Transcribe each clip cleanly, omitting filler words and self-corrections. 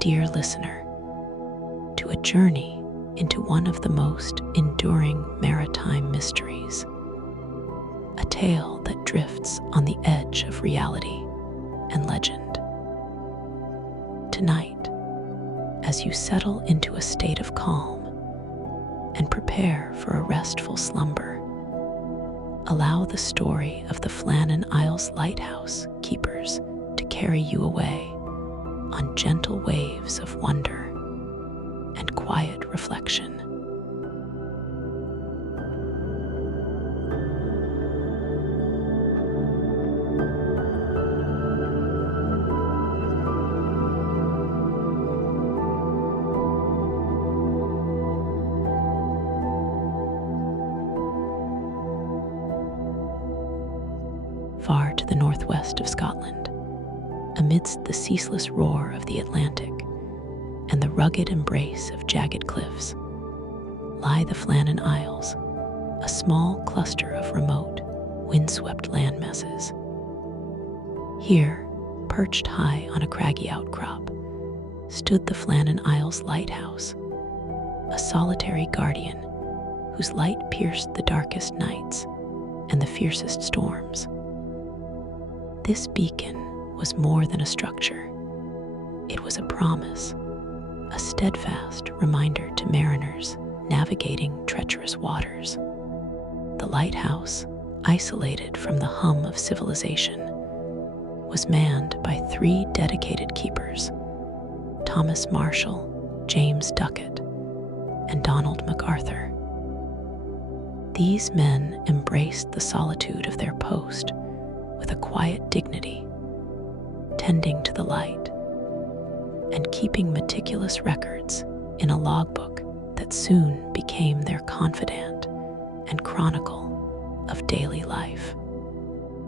dear listener, to a journey into one of the most enduring maritime mysteries, a tale that drifts on the edge of reality and legend. Tonight, as you settle into a state of calm and prepare for a restful slumber, allow the story of the Flannan Isles Lighthouse Keepers to carry you away on gentle waves of wonder and quiet reflection. Far to the northwest of Scotland, amidst the ceaseless roar of the Atlantic and the rugged embrace of jagged cliffs, lie the Flannan Isles, a small cluster of remote, windswept landmasses. Here, perched high on a craggy outcrop, stood the Flannan Isles Lighthouse, a solitary guardian whose light pierced the darkest nights and the fiercest storms. This beacon was more than a structure. It was a promise, a steadfast reminder to mariners navigating treacherous waters. The lighthouse, isolated from the hum of civilization, was manned by 3 dedicated keepers: Thomas Marshall, James Duckett, and Donald MacArthur. These men embraced the solitude of their post with a quiet dignity, tending to the light and keeping meticulous records in a logbook that soon became their confidant and chronicle of daily life.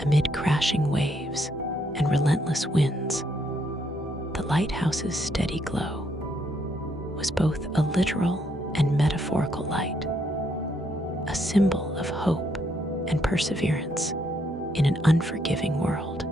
Amid crashing waves and relentless winds, the lighthouse's steady glow was both a literal and metaphorical light, a symbol of hope and perseverance in an unforgiving world.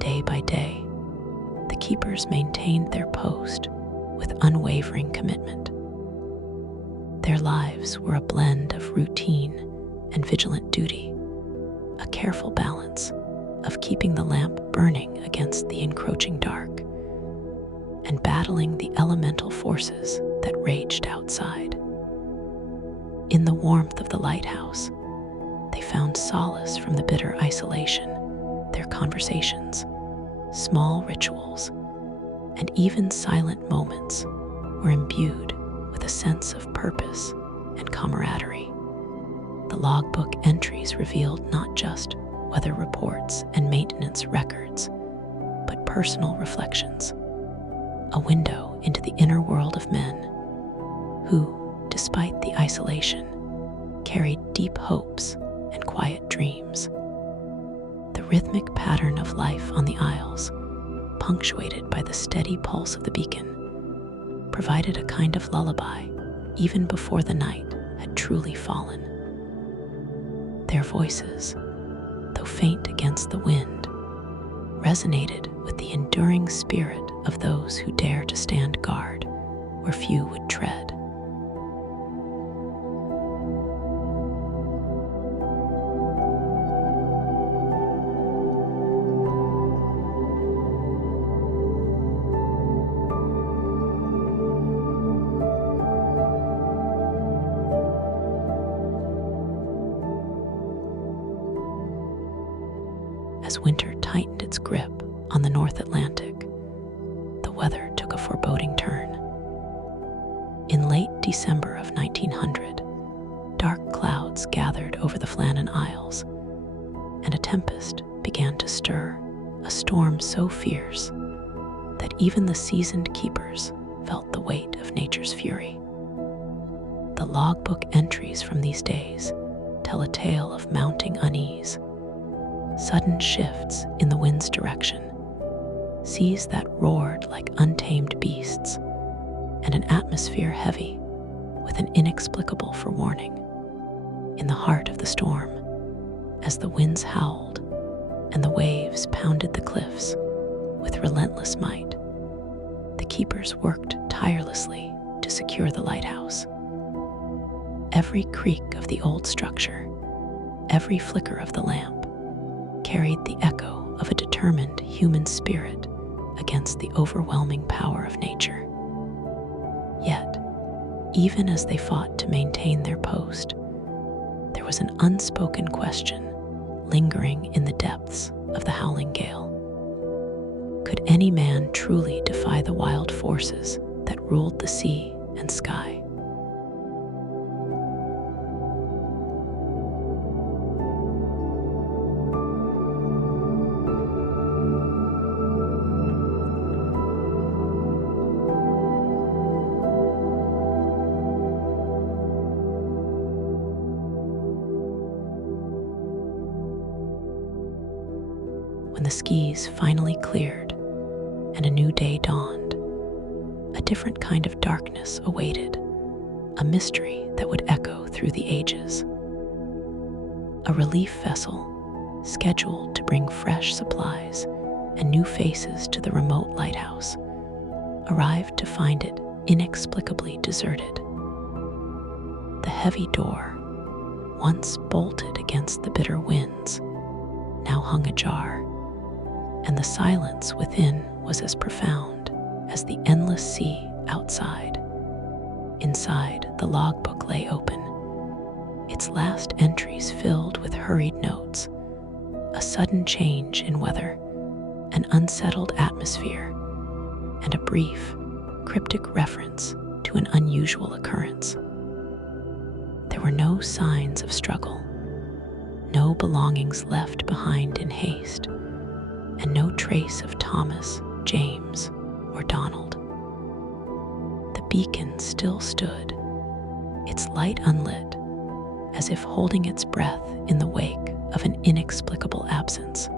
Day by day, the keepers maintained their post with unwavering commitment. Their lives were a blend of routine and vigilant duty, a careful balance of keeping the lamp burning against the encroaching dark and battling the elemental forces that raged outside. In the warmth of the lighthouse, they found solace from the bitter isolation. Their conversations, small rituals, and even silent moments were imbued with a sense of purpose and camaraderie. The logbook entries revealed not just weather reports and maintenance records, but personal reflections, a window into the inner world of men who, despite the isolation, carried deep hopes and quiet dreams. The rhythmic pattern of life on the Isles, punctuated by the steady pulse of the beacon, provided a kind of lullaby even before the night had truly fallen. Their voices, though faint against the wind, resonated with the enduring spirit of those who dare to stand guard where few would tread. As winter tightened its grip on the North Atlantic, the weather took a foreboding turn. In late December of 1900, dark clouds gathered over the Flannan Isles, and a tempest began to stir, a storm so fierce that even the seasoned keepers felt the weight of nature's fury. The logbook entries from these days tell a tale of mounting unease, sudden shifts in the wind's direction, seas that roared like untamed beasts, and an atmosphere heavy with an inexplicable forewarning. In the heart of the storm, as the winds howled and the waves pounded the cliffs with relentless might, the keepers worked tirelessly to secure the lighthouse. Every creak of the old structure, every flicker of the lamp, carried the echo of a determined human spirit against the overwhelming power of nature. Yet, even as they fought to maintain their post, there was an unspoken question lingering in the depths of the howling gale. Could any man truly defy the wild forces that ruled the sea and sky? When the skies finally cleared and a new day dawned, a different kind of darkness awaited, a mystery that would echo through the ages. A relief vessel, scheduled to bring fresh supplies and new faces to the remote lighthouse, arrived to find it inexplicably deserted. The heavy door, once bolted against the bitter winds, now hung ajar, and the silence within was as profound as the endless sea outside. Inside, the logbook lay open, its last entries filled with hurried notes, a sudden change in weather, an unsettled atmosphere, and a brief, cryptic reference to an unusual occurrence. There were no signs of struggle, no belongings left behind in haste, and no trace of Thomas, James, or Donald. The beacon still stood, its light unlit, as if holding its breath in the wake of an inexplicable absence.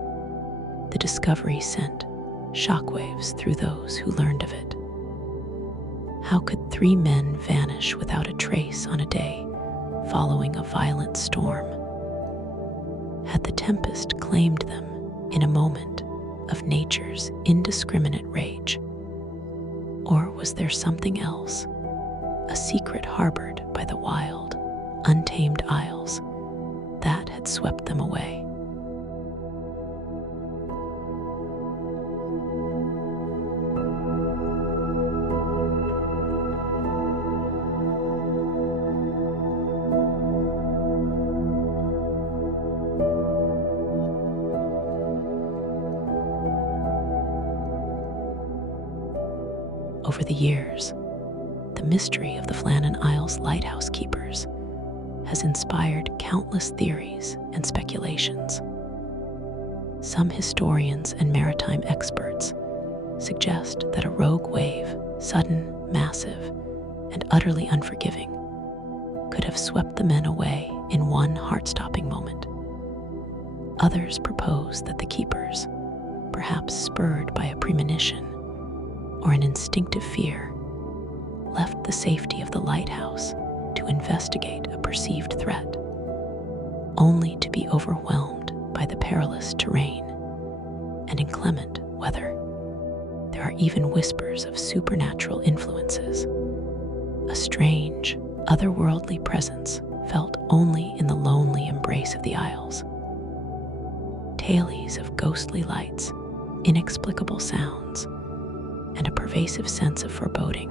The discovery sent shockwaves through those who learned of it. How could 3 men vanish without a trace on a day following a violent storm? Had the tempest claimed them in a moment of nature's indiscriminate rage? Or was there something else, a secret harbored by the wild, untamed isles, that had swept them away? Over the years, the mystery of the Flannan Isles lighthouse keepers has inspired countless theories and speculations. Some historians and maritime experts suggest that a rogue wave, sudden, massive, and utterly unforgiving, could have swept the men away in one heart-stopping moment. Others propose that the keepers, perhaps spurred by a premonition or an instinctive fear, left the safety of the lighthouse to investigate a perceived threat, only to be overwhelmed by the perilous terrain and inclement weather. There are even whispers of supernatural influences, a strange, otherworldly presence felt only in the lonely embrace of the Isles. Tales of ghostly lights, inexplicable sounds, and a pervasive sense of foreboding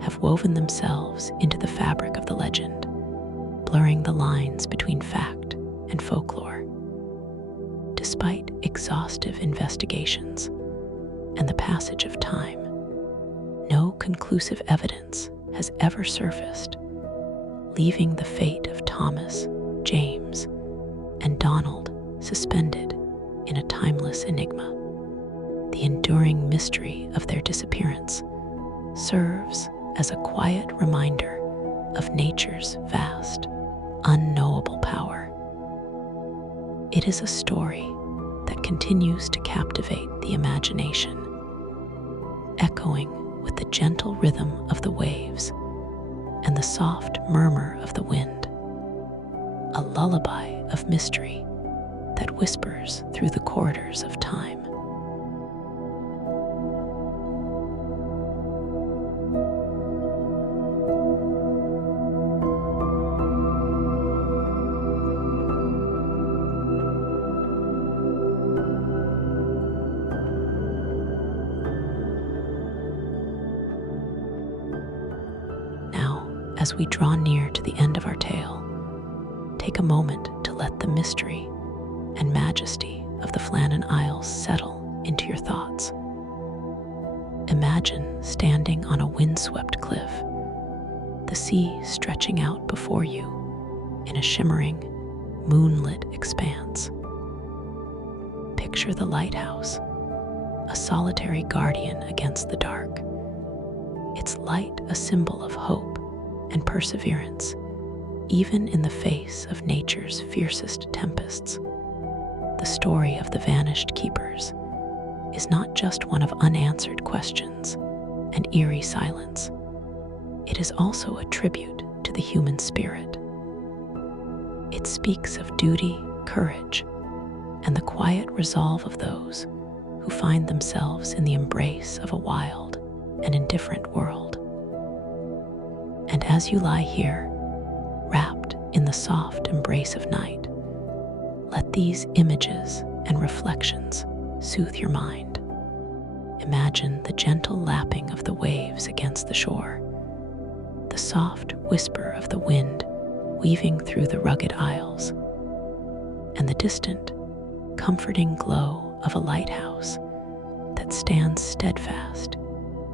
have woven themselves into the fabric of the legend, blurring the lines between fact and folklore. Despite exhaustive investigations and the passage of time, no conclusive evidence has ever surfaced, leaving the fate of Thomas, James, and Donald suspended in a timeless enigma. The enduring mystery of their disappearance serves as a quiet reminder of nature's vast, unknowable power. It is a story that continues to captivate the imagination, echoing with the gentle rhythm of the waves and the soft murmur of the wind, a lullaby of mystery that whispers through the corridors of time. Now, as we draw near to the end of our tale, take a moment to let the mystery and majesty of the Flannan Isles settle into your thoughts. Imagine standing on a windswept cliff, the sea stretching out before you in a shimmering, moonlit expanse. Picture the lighthouse, a solitary guardian against the dark, its light a symbol of hope and perseverance, even in the face of nature's fiercest tempests. The story of the vanished keepers is not just one of unanswered questions and eerie silence. It is also a tribute to the human spirit. It speaks of duty, courage, and the quiet resolve of those who find themselves in the embrace of a wild and indifferent world. And as you lie here, wrapped in the soft embrace of night, let these images and reflections soothe your mind. Imagine the gentle lapping of the waves against the shore, the soft whisper of the wind weaving through the rugged isles, and the distant, comforting glow of a lighthouse that stands steadfast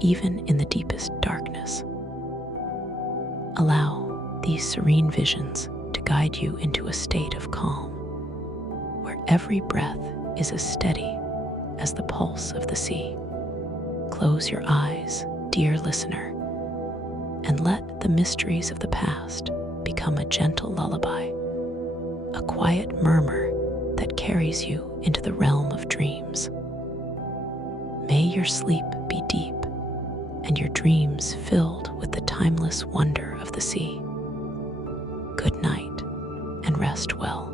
even in the deepest darkness. Allow these serene visions to guide you into a state of calm, where every breath is as steady as the pulse of the sea. Close your eyes, dear listener, and let the mysteries of the past become a gentle lullaby, a quiet murmur that carries you into the realm of dreams. May your sleep be deep and your dreams filled with the timeless wonder of the sea. Good night and rest well.